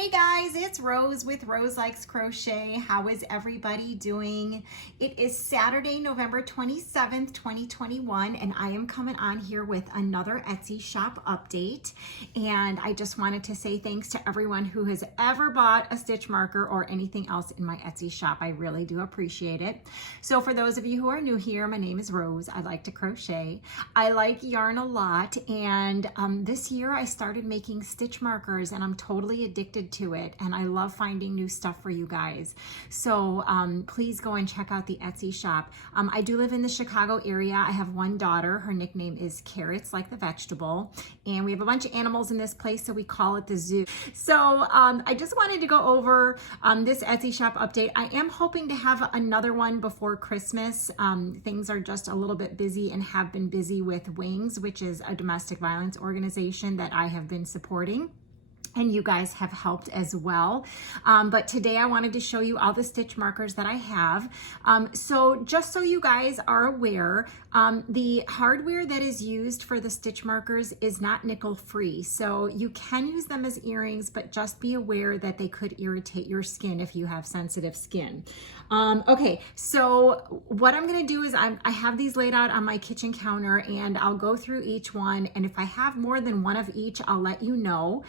Hey guys, it's Rose with Roselikescrochet. How is everybody doing? It is Saturday, November 27th, 2021, and I am coming on here with another Etsy shop update. And I just wanted to say thanks to everyone who has ever bought a stitch marker or anything else in my Etsy shop. I really do appreciate it. So for those of you who are new here, my name is Rose. I like to crochet. I like yarn a lot, and this year I started making stitch markers, and I'm totally addicted to it, and I love finding new stuff for you guys. So please go and check out the Etsy shop. I do live in the Chicago area. I have one daughter. Her nickname is Carrots, like the vegetable, and we have a bunch of animals in this place, so we call it the zoo. So I just wanted to go over this Etsy shop update. I am hoping to have another one before Christmas. Things are just a little bit busy and have been busy with Wings, which is a domestic violence organization that I have been supporting, and you guys have helped as well. But today I wanted to show you all the stitch markers that I have. So just so you guys are aware, the hardware that is used for the stitch markers is not nickel free. So you can use them as earrings, but just be aware that they could irritate your skin if you have sensitive skin. Okay, so what I'm gonna do is I have these laid out on my kitchen counter, and I'll go through each one, and if I have more than one of each, I'll let you know.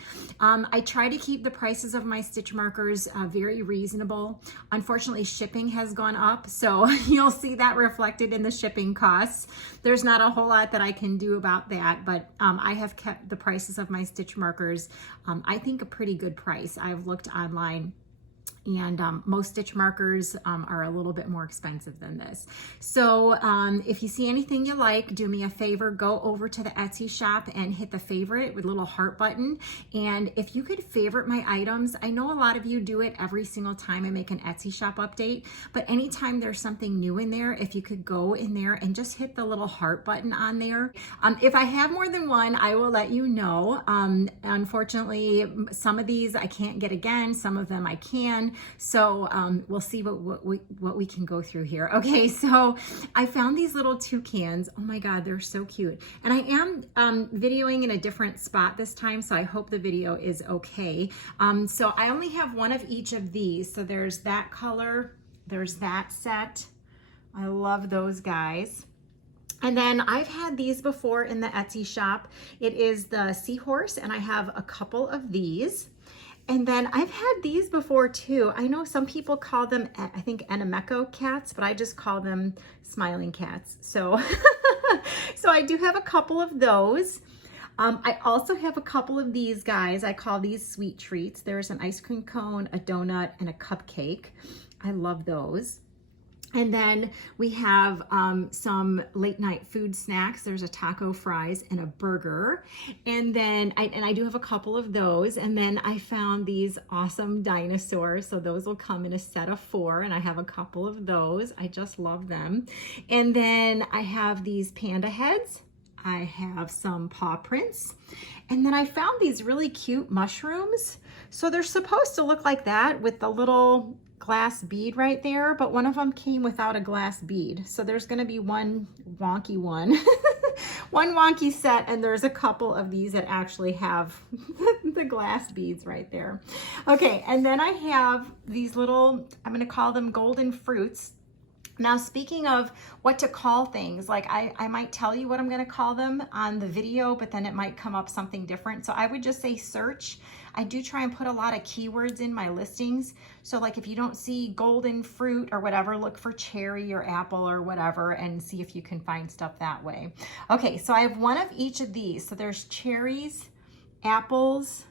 I try to keep the prices of my stitch markers very reasonable. Unfortunately, shipping has gone up, so you'll see that reflected in the shipping costs. There's not a whole lot that I can do about that, but I have kept the prices of my stitch markers, I think, a pretty good price. I've looked online, and most stitch markers are a little bit more expensive than this. So if you see anything you like, do me a favor, go over to the Etsy shop and hit the favorite with a little heart button. And if you could favorite my items, I know a lot of you do it every single time I make an Etsy shop update, but anytime there's something new in there, if you could go in there and just hit the little heart button on there. If I have more than one, I will let you know. Unfortunately, some of these I can't get again, some of them I can. So we'll see what we can go through here. Okay, so I found these little toucans. Oh my God, they're so cute. And I am videoing in a different spot this time, so I hope the video is okay. So I only have one of each of these. So there's that color, there's that set. I love those guys. And then I've had these before in the Etsy shop. It is the seahorse, and I have a couple of these. And then I've had these before too. I know some people call them, I think, Enemeko cats, but I just call them smiling cats. So, so I do have a couple of those. I also have a couple of these guys. I call these sweet treats. There's an ice cream cone, a donut, and a cupcake. I love those. And then we have some late night food snacks. There's a taco, fries, and a burger. And then I do have a couple of those. And then I found these awesome dinosaurs. So those will come in a set of 4, and I have a couple of those. I just love them. And then I have these panda heads. I have some paw prints. And then I found these really cute mushrooms. So they're supposed to look like that with the little glass bead right there, but one of them came without a glass bead. So there's gonna be one wonky one, one wonky set, and there's a couple of these that actually have the glass beads right there. Okay, and then I have these little, I'm gonna call them golden fruits. Now, speaking of what to call things, like I might tell you what I'm going to call them on the video, but then it might come up something different. So I would just say search. I do try and put a lot of keywords in my listings. So like if you don't see golden fruit or whatever, look for cherry or apple or whatever and see if you can find stuff that way. Okay, so I have one of each of these. So there's cherries, apples,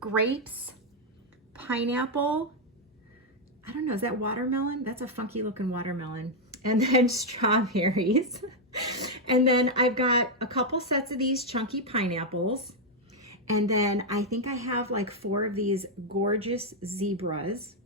grapes, pineapple. I don't know, is that watermelon? That's a funky looking watermelon. And then strawberries. And then I've got a couple sets of these chunky pineapples. And then I think I have like 4 of these gorgeous zebras.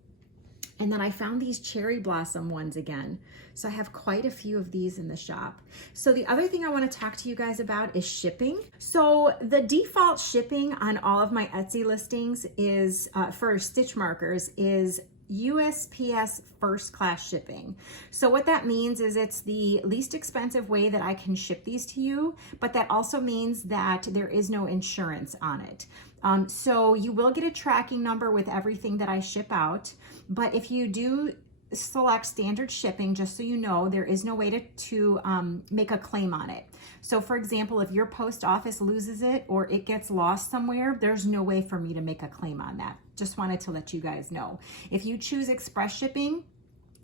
And then I found these cherry blossom ones again. So I have quite a few of these in the shop. So the other thing I want to talk to you guys about is shipping. So the default shipping on all of my Etsy listings is, for stitch markers, is USPS first class shipping. So what that means is it's the least expensive way that I can ship these to you, but that also means that there is no insurance on it. So you will get a tracking number with everything that I ship out, but if you do select standard shipping, just so you know, there is no way to make a claim on it. So for example, if your post office loses it or it gets lost somewhere, there's no way for me to make a claim on that. Just wanted to let you guys know. If you choose express shipping,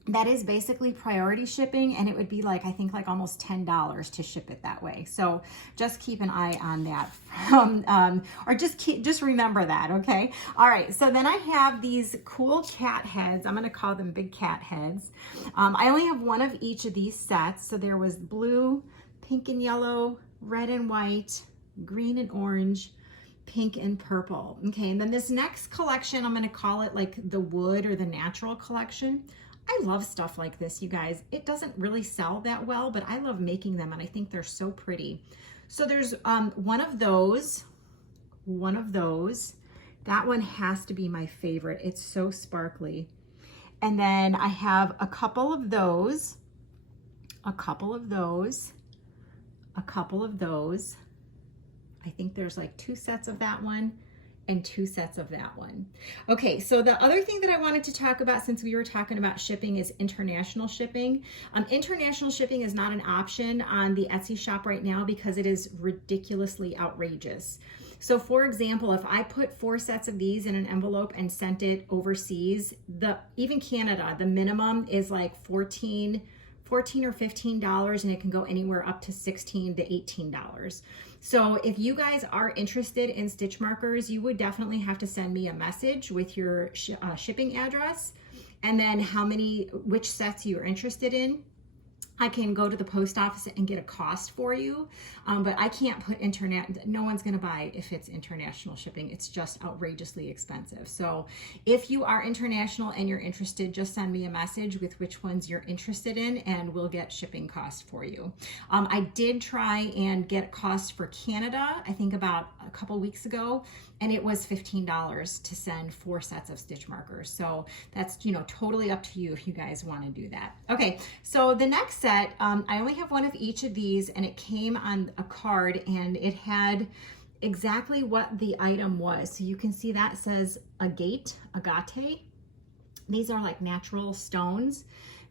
that is basically priority shipping, and it would be like, I think like almost $10 to ship it that way. So just keep an eye on that, or just remember that, okay? All right, so then I have these cool cat heads. I'm gonna call them big cat heads. I only have one of each of these sets. So there was blue, pink and yellow, red and white, green and orange, pink and purple. Okay, and then this next collection, I'm gonna call it like the wood or the natural collection. I love stuff like this, you guys. It doesn't really sell that well, but I love making them, and I think they're so pretty. So there's one of those. That one has to be my favorite. It's so sparkly. And then I have a couple of those, a couple of those. I think there's like 2 sets of that one and 2 sets of that one. Okay, so the other thing that I wanted to talk about, since we were talking about shipping, is international shipping. International shipping is not an option on the Etsy shop right now because it is ridiculously outrageous. So for example, if I put 4 sets of these in an envelope and sent it overseas, even Canada, the minimum is like $14 or $15, and it can go anywhere up to $16 to $18. So if you guys are interested in stitch markers, you would definitely have to send me a message with your shipping address and then which sets you're interested in. I can go to the post office and get a cost for you, but I can't put no one's gonna buy if it's international shipping. It's just outrageously expensive. So if you are international and you're interested, just send me a message with which ones you're interested in and we'll get shipping costs for you. I did try and get costs for Canada, I think about a couple weeks ago, and it was $15 to send 4 sets of stitch markers. So that's, totally up to you if you guys want to do that. Okay, so the next set, I only have one of each of these, and it came on a card and it had exactly what the item was. So you can see that says agate. These are like natural stones.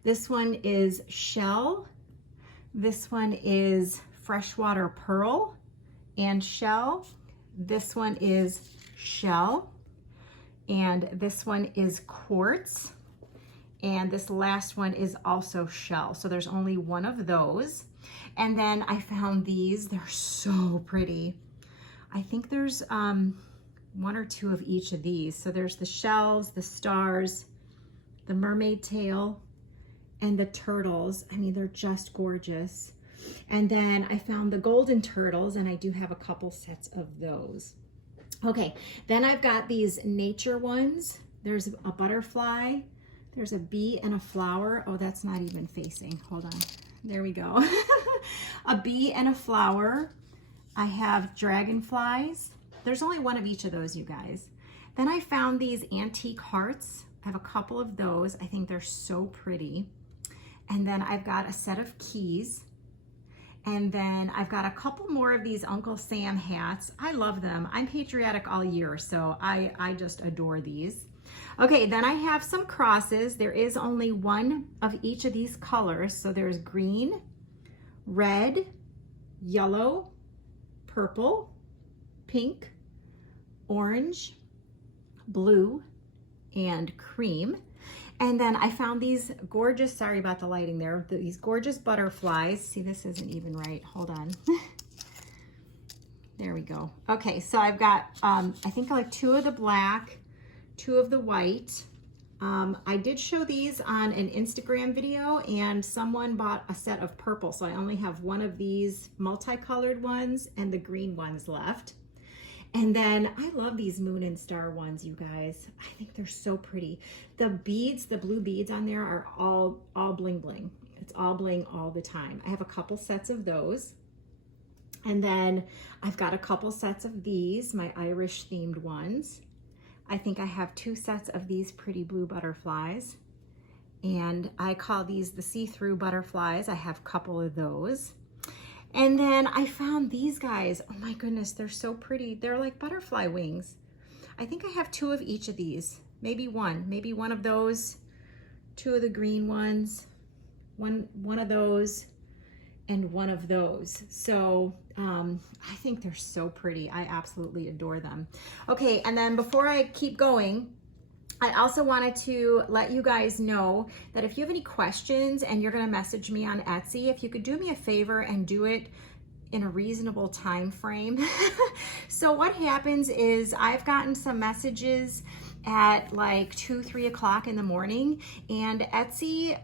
This one is shell. This one is freshwater pearl and shell. This one is shell, and this one is quartz, and this last one is also shell. So there's only one of those. And then I found these. They're so pretty. I think there's 1 or 2 of each of these. So there's the shells, the stars, the mermaid tail, and the turtles. I mean, they're just gorgeous. And then I found the golden turtles, and I do have a couple sets of those. Okay, then I've got these nature ones. There's a butterfly, there's a bee and a flower. Oh, that's not even facing. Hold on. There we go. A bee and a flower. I have dragonflies. There's only one of each of those, you guys. Then I found these antique hearts. I have a couple of those. I think they're so pretty. And then I've got a set of keys. And then I've got a couple more of these Uncle Sam hats. I love them. I'm patriotic all year, so I just adore these. Okay, then I have some crosses. There is only one of each of these colors. So there's green, red, yellow, purple, pink, orange, blue, and cream. And then I found these gorgeous, sorry about the lighting there, these gorgeous butterflies. See, this isn't even right. Hold on. There we go. Okay, so I've got, I think like 2 of the black, 2 of the white. I did show these on an Instagram video, and someone bought a set of purple. So I only have one of these multicolored ones and the green ones left. And then I love these moon and star ones, you guys. I think they're so pretty. The beads, the blue beads on there are all bling bling. It's all bling all the time. I have a couple sets of those. And then I've got a couple sets of these, my Irish themed ones. I think I have 2 sets of these pretty blue butterflies, and I call these the see-through butterflies. I have a couple of those. And then I found these guys. Oh my goodness, they're so pretty. They're like butterfly wings. I think I have 2 of each of these, maybe one of those, 2 of the green ones, one of those, and one of those. So I think they're so pretty. I absolutely adore them. Okay, and then before I keep going, I also wanted to let you guys know that if you have any questions and you're gonna message me on Etsy, if you could do me a favor and do it in a reasonable time frame. So what happens is I've gotten some messages at like 2, 3 o'clock in the morning, and Etsy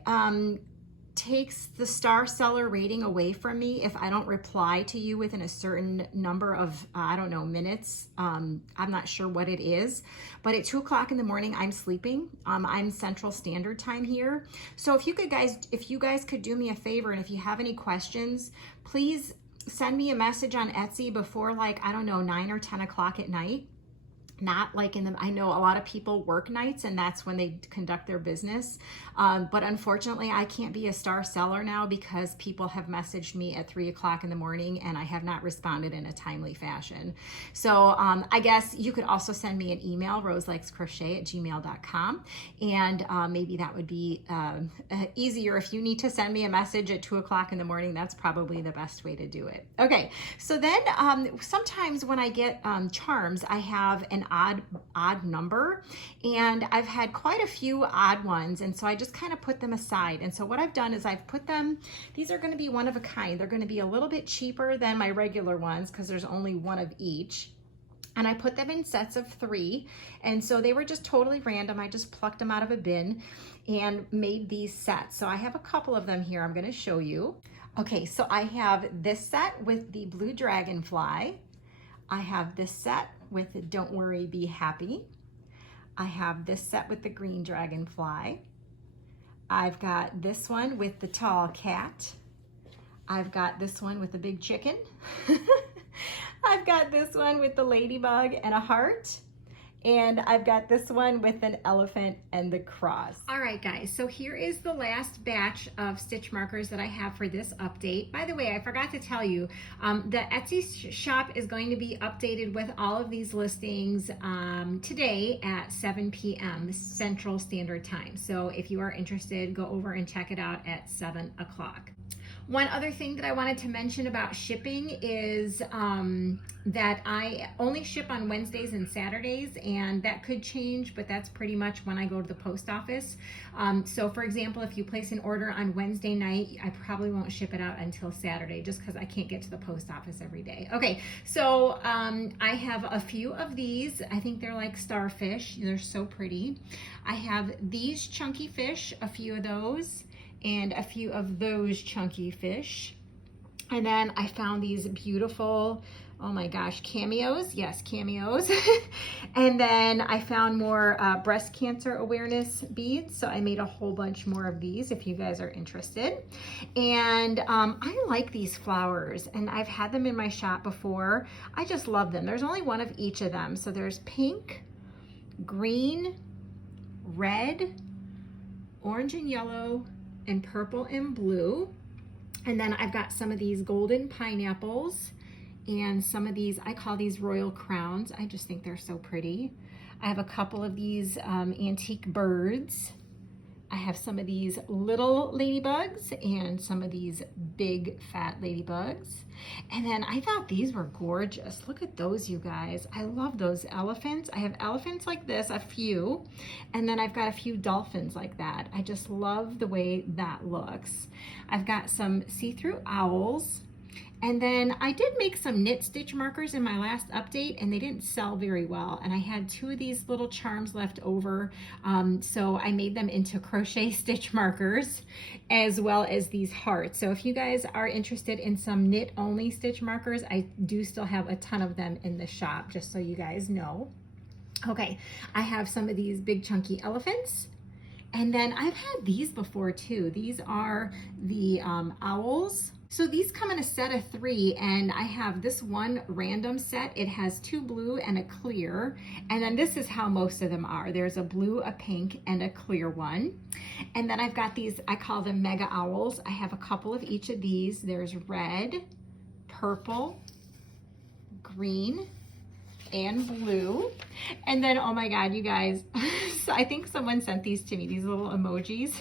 takes the star seller rating away from me if I don't reply to you within a certain number of, I don't know, minutes. I'm not sure what it is, but at 2 o'clock in the morning, I'm sleeping. I'm Central Standard Time here. So if you guys could do me a favor, and if you have any questions, please send me a message on Etsy before, like, I don't know, 9 or 10 o'clock at night. Not like I know a lot of people work nights and that's when they conduct their business. But unfortunately, I can't be a star seller now because people have messaged me at 3 o'clock in the morning and I have not responded in a timely fashion. So I guess you could also send me an email, roselikescrochet@gmail.com. And maybe that would be easier. If you need to send me a message at 2 o'clock in the morning, that's probably the best way to do it. Okay, so then sometimes when I get charms, I have an odd number, and I've had quite a few odd ones, and so I just kind of put them aside. And so what I've done is I've put them, these are going to be one of a kind. They're going to be a little bit cheaper than my regular ones because there's only one of each. And I put them in sets of 3. And so they were just totally random. I just plucked them out of a bin and made these sets. So I have a couple of them here I'm going to show you. Okay, so I have this set with the blue dragonfly. I have this set with the Don't Worry, Be Happy. I have this set with the green dragonfly. I've got this one with the tall cat. I've got this one with the big chicken. I've got this one with the ladybug and a heart. And I've got this one with an elephant and the cross. All right, guys, so here is the last batch of stitch markers that I have for this update. By the way, I forgot to tell you, the Etsy shop is going to be updated with all of these listings today at 7 p.m. Central Standard Time. So if you are interested, go over and check it out at 7 o'clock. One other thing that I wanted to mention about shipping is that I only ship on Wednesdays and Saturdays, and that could change, but that's pretty much when I go to the post office. So for example, if you place an order on Wednesday night, I probably won't ship it out until Saturday just because I can't get to the post office every day. Okay, so I have a few of these. I think they're like starfish. They're so pretty. I have these chunky fish, a few of those, and a few of those chunky fish. And then I found these beautiful, oh my gosh, cameos. Yes, cameos. And then I found more breast cancer awareness beads. So I made a whole bunch more of these if you guys are interested. And I like these flowers, and I've had them in my shop before. I just love them. There's only one of each of them. So there's pink, green, red, orange and yellow, and purple and blue. And then I've got some of these golden pineapples and some of these, I call these royal crowns. I just think they're so pretty. I have a couple of these antique birds. I have some of these little ladybugs and some of these big fat ladybugs. And then I thought these were gorgeous. Look at those, you guys. I love those elephants. I have elephants like this, a few, and then I've got a few dolphins like that. I just love the way that looks. I've got some see-through owls. And then I did make some knit stitch markers in my last update, and they didn't sell very well. And I had 2 of these little charms left over. So I made them into crochet stitch markers, as well as these hearts. So if you guys are interested in some knit only stitch markers, I do still have a ton of them in the shop, just so you guys know. Okay, I have some of these big chunky elephants. And then I've had these before too. These are the owls. So these come in a set of 3, and I have this one random set. It has 2 blue and a clear, and then this is how most of them are. There's a blue, a pink, and a clear one. And then I've got these, I call them mega owls. I have a couple of each of these. There's red, purple, green, and blue. And then, oh my God, you guys, so I think someone sent these to me, these little emojis.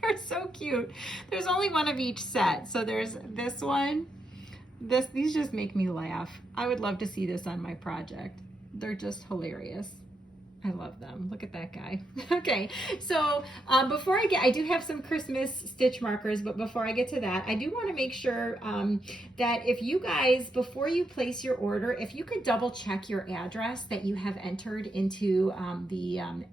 They're so cute. There's only one of each set. So there's this one. These just make me laugh. I would love to see this on my project. They're just hilarious. I love them. Look at that guy. Okay, so before I do have some Christmas stitch markers, but before I get to that, I do want to make sure that if you guys, before you place your order, if you could double check your address that you have entered into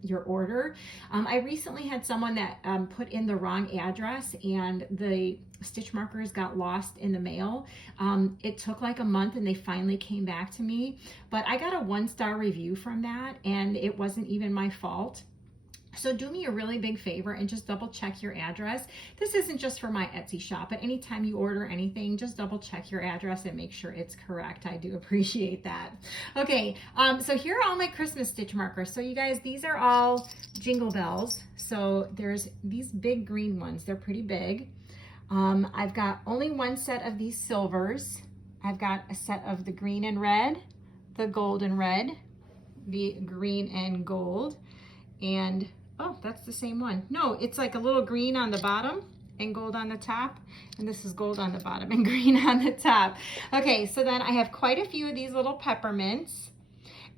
your order. I recently had someone that put in the wrong address, and the stitch markers got lost in the mail. It took like a month, and they finally came back to me, but I got a 1-star review from that, and it wasn't even my fault. So do me a really big favor and just double check your address. This isn't just for my Etsy shop, but anytime you order anything, just double check your address and make sure it's correct. I do appreciate that. Okay, so here are all my Christmas stitch markers. So you guys, these are all Jingle Bells. So there's these big green ones. They're pretty big. I've got only 1 set of these silvers. I've got a set of the green and red, the gold and red, the green and gold, and oh, that's the same one. No, it's like a little green on the bottom and gold on the top, and this is gold on the bottom and green on the top. Okay, so then I have quite a few of these little peppermints,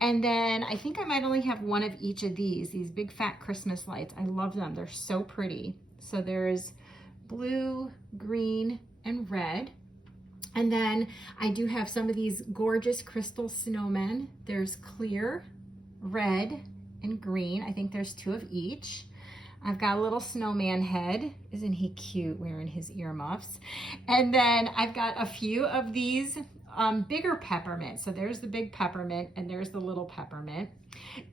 and then I think I might only have 1 of each of these big fat Christmas lights. I love them. They're so pretty. So there's blue, green, and red. And then I do have some of these gorgeous crystal snowmen. There's clear, red, and green. I think there's 2 of each. I've got a little snowman head. Isn't he cute wearing his earmuffs? And then I've got a few of these bigger peppermint. So there's the big peppermint, and there's the little peppermint.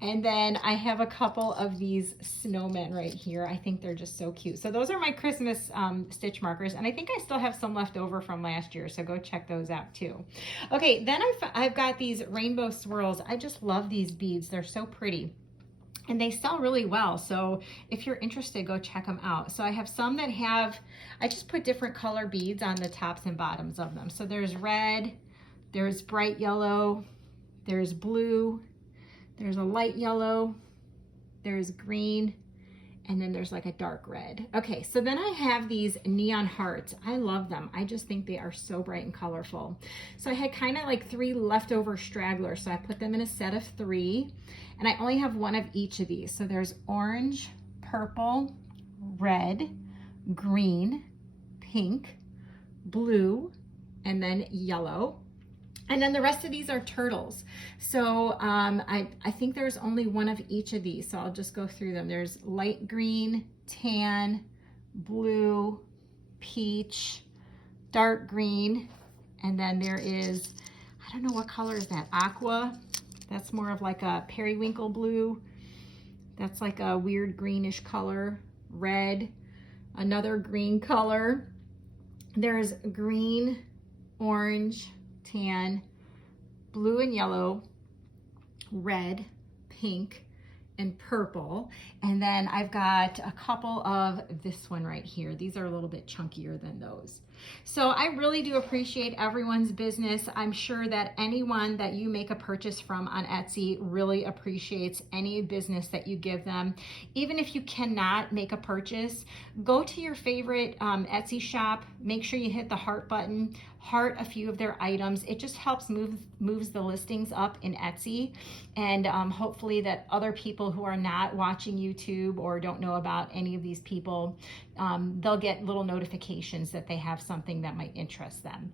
And then I have a couple of these snowmen right here. I think they're just so cute. So those are my Christmas stitch markers, and I think I still have some left over from last year, so go check those out too. Okay, then I've got these rainbow swirls. I just love these beads. They're so pretty, and they sell really well. So if you're interested, go check them out. So I have some that have, I just put different color beads on the tops and bottoms of them. So there's red, there's bright yellow, there's blue, there's a light yellow, there's green, and then there's like a dark red. Okay, so then I have these neon hearts. I love them. I just think they are so bright and colorful. So I had kind of like 3 leftover stragglers, so I put them in a set of 3, and I only have 1 of each of these. So there's orange, purple, red, green, pink, blue, and then yellow. And then the rest of these are turtles. So I think there's only 1 of each of these. So I'll just go through them. There's light green, tan, blue, peach, dark green. And then there is, I don't know what color is that, aqua. That's more of like a periwinkle blue. That's like a weird greenish color. Red, another green color. There's green, orange, tan, blue and yellow, red, pink, and purple. And then I've got a couple of this one right here. These are a little bit chunkier than those. So I really do appreciate everyone's business. I'm sure that anyone that you make a purchase from on Etsy really appreciates any business that you give them. Even if you cannot make a purchase, go to your favorite Etsy shop, make sure you hit the heart button, heart a few of their items. It just helps moves the listings up in Etsy, and hopefully that other people who are not watching YouTube or don't know about any of these people, they'll get little notifications that they have something that might interest them.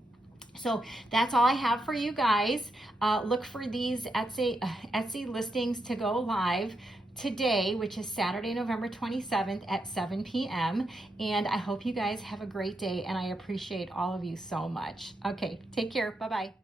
So that's all I have for you guys. Look for these Etsy listings to go live today, which is Saturday, November 27th at 7 p.m. And I hope you guys have a great day, and I appreciate all of you so much. Okay, take care. Bye-bye.